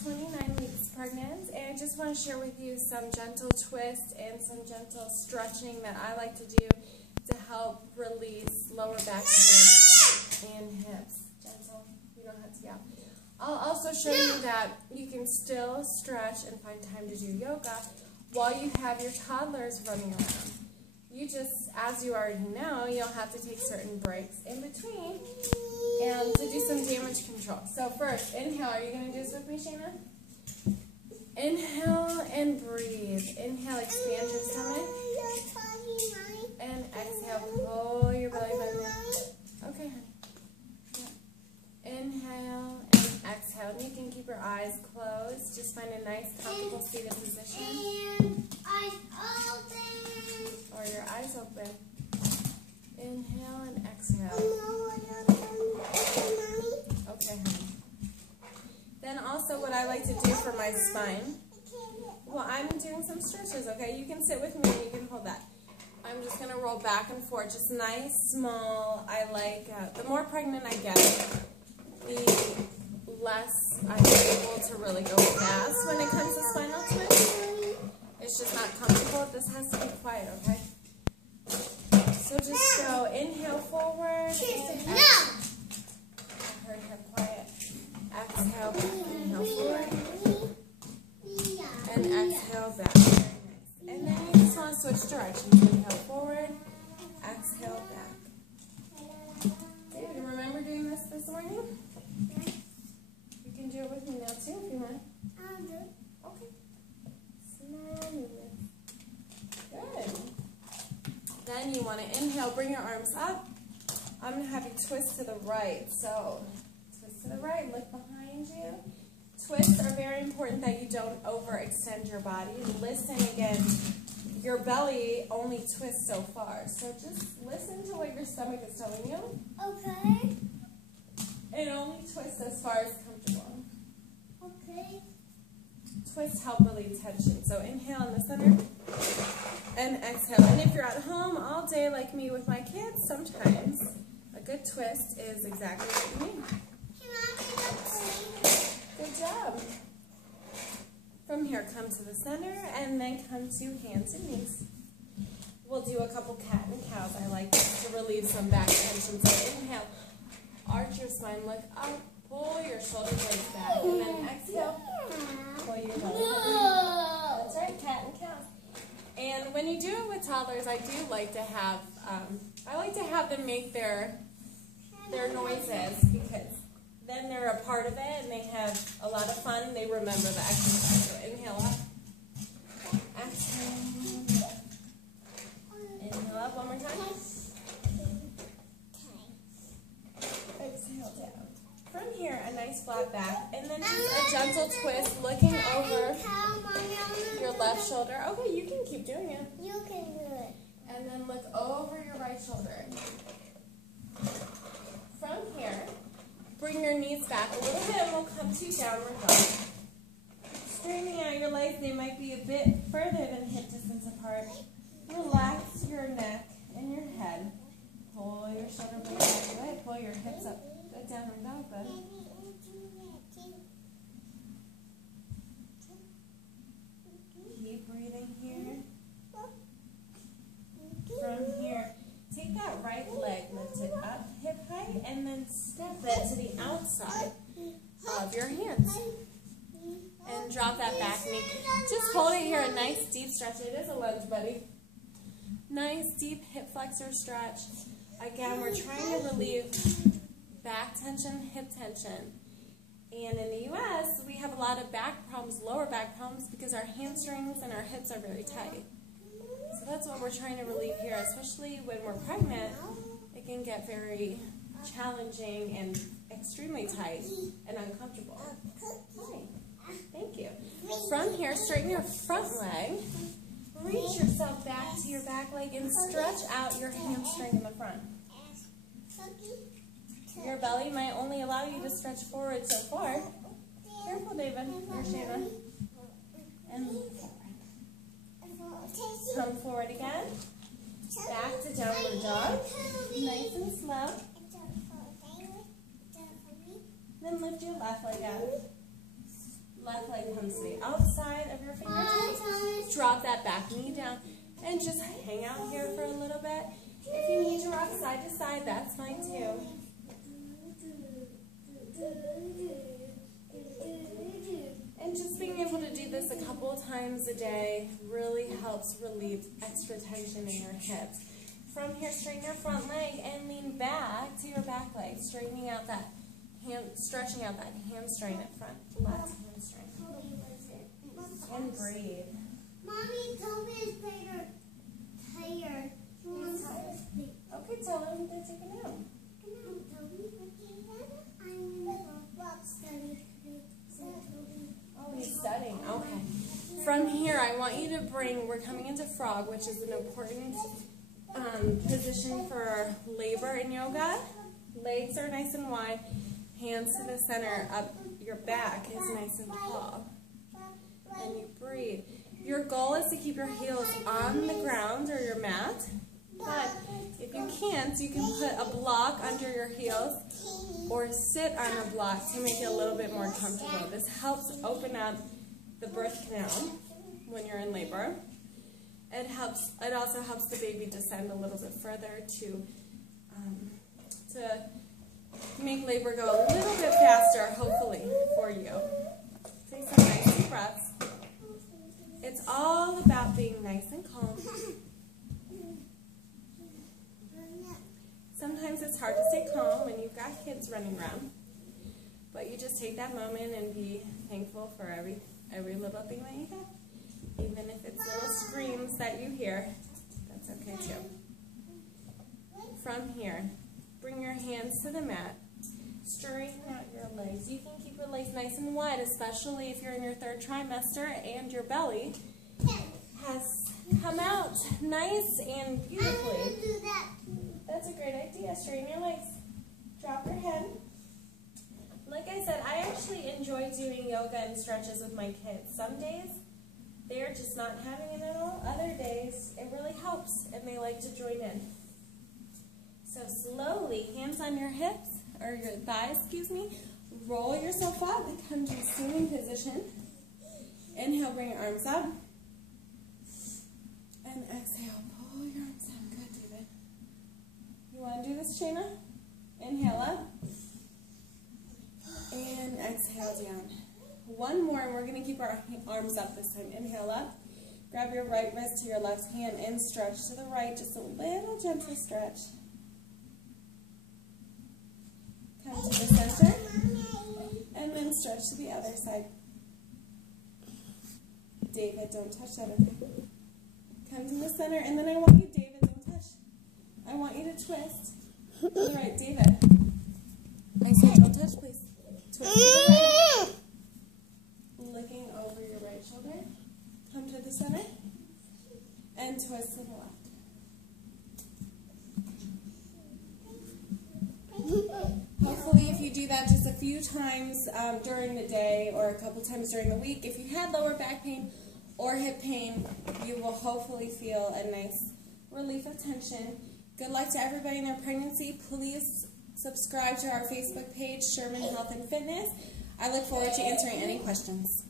29 weeks pregnant, and I just want to share with you some gentle twists and some gentle stretching that I like to do to help release lower back pain and hips. Gentle, you don't have to yell. I'll also show you that you can still stretch and find time to do yoga while you have your toddlers running around. You just, as you already know, you'll have to take certain breaks in between and to do some damage control. So first, inhale. Are you going to do this with me, Shayna? Inhale and breathe. Inhale, expand your stomach. And exhale, pull your belly button in. Okay, honey. Yeah. Inhale and exhale. And you can keep your eyes closed. Just find a nice, comfortable seated position. And eyes open. Or your eyes open. Inhale and exhale. Okay, honey. Then also what I like to do for my spine, well, I'm doing some stretches, okay? You can sit with me and you can hold that. I'm just going to roll back and forth, just nice, small. I like, the more pregnant I get, the less I'm able to really go fast when it comes to spinal twists. It's just not comfortable. This has to be quiet, okay? So just go, inhale forward, and exhale. I heard her quiet. Exhale back, inhale forward, and exhale back. Very nice. And then you just want to switch directions. Inhale forward, exhale back. David, remember doing this morning? You can do it with me now too if you want. I'll do it. Okay. Small movement. Good. Then you want to inhale, bring your arms up. I'm going to have you twist to the right. So, twist to the right, look behind you. Twists are very important that you don't overextend your body. Listen again. Your belly only twists so far. So just listen to what your stomach is telling you. Okay. It only twists as far as comfortable. Okay. Twists help relieve tension. So inhale in the center and exhale. And if you're at home all day like me with my kids, sometimes a good twist is exactly what you need. Can I do that? Good job. From here, come to the center and then come to hands and knees. We'll do a couple cat and cows. I like this to relieve some back tension. So inhale, arch your spine, look up, pull your shoulder blades back, and then exhale, pull your belly button. That's right, cat and cows. And when you do it with toddlers, I do like to have, them make their noises because then they're a part of it and they have a lot of fun. They remember the exercise. So inhale up. Exhale. Inhale up one more time. Exhale down. From here, a nice flat back. And then just a gentle twist looking over your left shoulder. Okay, you can keep doing it. You can do it. And then look over your right shoulder. From here, bring your knees back a little bit and we'll come to downward dog. Straightening out your legs, they might be a bit further than hip distance apart. Relax your neck and your head. Pull your shoulder blades away, pull your hips up. Good downward dog, bud. Keep breathing here. From here, take that right leg, lift it up hip height, and then step it to the outside of your hands. And drop that back knee. Just hold it here, a nice deep stretch. It is a lunge, buddy. Nice deep hip flexor stretch. Again, we're trying to relieve back tension, hip tension. And in the U.S., we have a lot of back problems, lower back problems, because our hamstrings and our hips are very tight. So that's what we're trying to relieve here, especially when we're pregnant. It can get very challenging and extremely tight and uncomfortable. Okay. Thank you. From here, straighten your front leg. Reach yourself back to your back leg and stretch out your hamstring in the front. Your belly might only allow you to stretch forward so far. Careful, David. Here, Shayna. And move forward. Come forward again. Back to downward dog. Nice and slow. Then lift your left leg up. Left leg comes to the outside of your fingertips. Drop that back knee down and just hang out here for a little bit. If you need to rock side to side, that's fine too. And just being able to do this a couple of times a day really helps relieve extra tension in your hips. From here, straighten your front leg and lean back to your back leg, straightening out that stretching out that hamstring at front, left hamstring. And breathe. Mommy, Toby is tired. Okay, tell him to take a nap. Oh, he's studying. Okay. From here, I want you to we're coming into frog, which is an important position for labor in yoga. Legs are nice and wide. Hands to the center. Up your back is nice and tall. And you breathe. Your goal is to keep your heels on the ground or your mat. But if you can't, you can put a block under your heels or sit on a block to make it a little bit more comfortable. This helps open up the birth canal when you're in labor. It also helps the baby descend a little bit further to make labor go a little bit faster, hopefully, for you. Take some nice deep breaths. It's all about being nice and calm. Sometimes it's hard to stay calm when you've got kids running around, but you just take that moment and be thankful for every little thing that you have. Even if it's little screams that you hear, that's okay too. From here, bring your hands to the mat. Straighten out your legs. You can keep your legs nice and wide, especially if you're in your third trimester and your belly has come out nice and beautifully. That's a great idea. Straighten your legs. Drop your head. Like I said, I actually enjoy doing yoga and stretches with my kids. Some days, they're just not having it at all. Other days, it really helps, and they like to join in. So slowly, hands on your hips, or your thighs, roll yourself up and come to a standing position. Inhale, bring your arms up. And exhale, pull your arms down. Good, David. You want to do this, Shayna? Inhale up. And exhale down. One more, and we're going to keep our arms up this time. Inhale up. Grab your right wrist to your left hand and stretch to the right. Just a little gentle stretch. Come to the center. And then stretch to the other side. David, don't touch that, okay? Come to the center, and then I want you, David, don't touch. I want you to twist. All right, David. I said don't touch, please. Twist to the right. Looking over your right shoulder. Come to the center. And twist to the left. Hopefully, if you do that just a few times during the day or a couple times during the week, if you had lower back pain or hip pain, you will hopefully feel a nice relief of tension. Good luck to everybody in their pregnancy. Please subscribe to our Facebook page, Sherman Health and Fitness. I look forward to answering any questions.